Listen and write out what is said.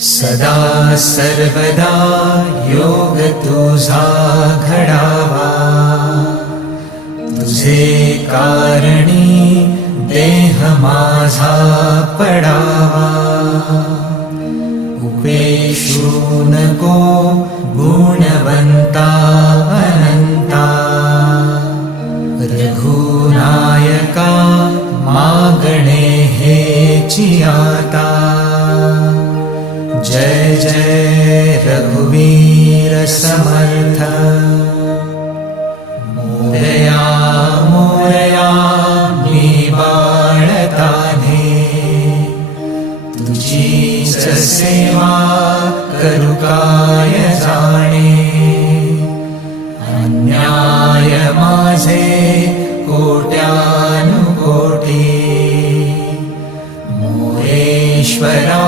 सदा सर्वदा योग तुझा घडावा, तुझे कारणी देह माझा पडावा. उपेशू नको गुणवंता अनंता, रघुनायका मागणे हेची आता. जय जय रघुवीर समर्थ. मोरया मोरया मी बाळताने, तुझीच सेवा करू काय जाणे. अन्याय माझे कोट्यानुकोटी, मोरेश्वरा